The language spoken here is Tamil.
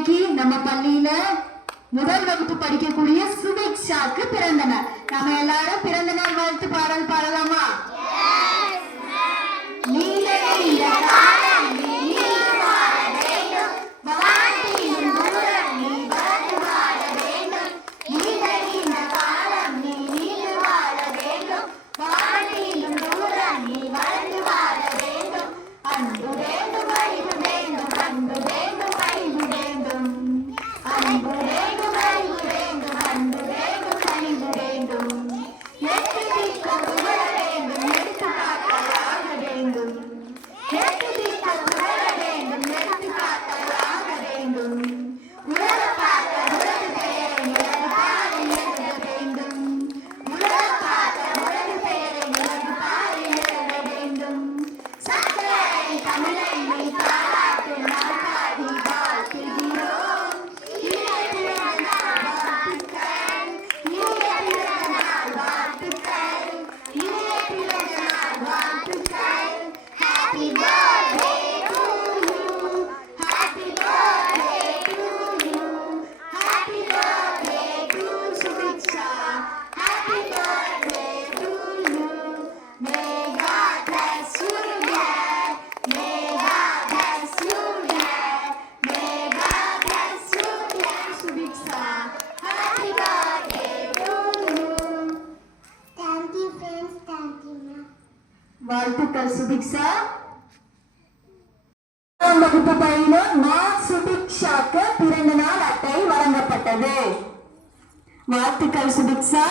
இன்னைக்கு நம்ம பள்ளியில முதல் வகுப்பு படிக்கக்கூடிய சுபிக்ஷாக்கு பிறந்த நாள். நம்ம எல்லாரும் பிறந்த நாள் வாழ்த்து பாடல் பாடலாமா? வாழ்த்துக்கள் சுபிக்ஷா. வகுப்பு பயிலும் சுபிக்ஷாக்கு பிறந்த நாள் அட்டை வழங்கப்பட்டது. வாழ்த்துக்கள் சுபிக்ஷா.